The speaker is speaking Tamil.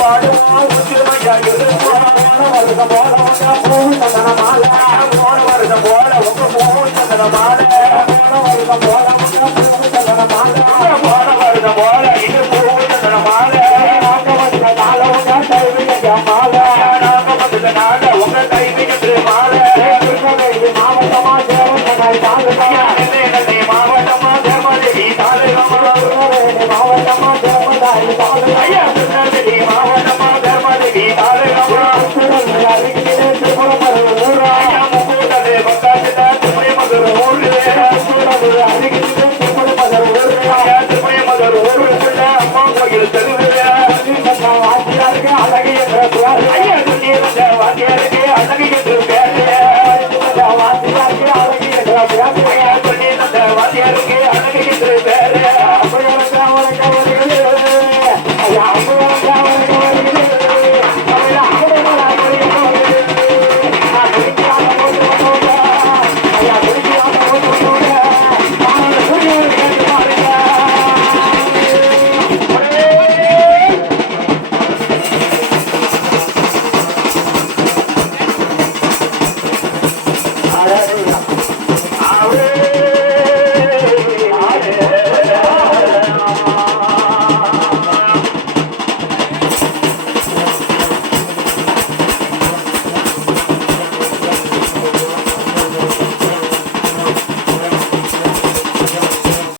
பாடுவா உச்சிமையா இருக்கும் Ela mata gracias, gracias.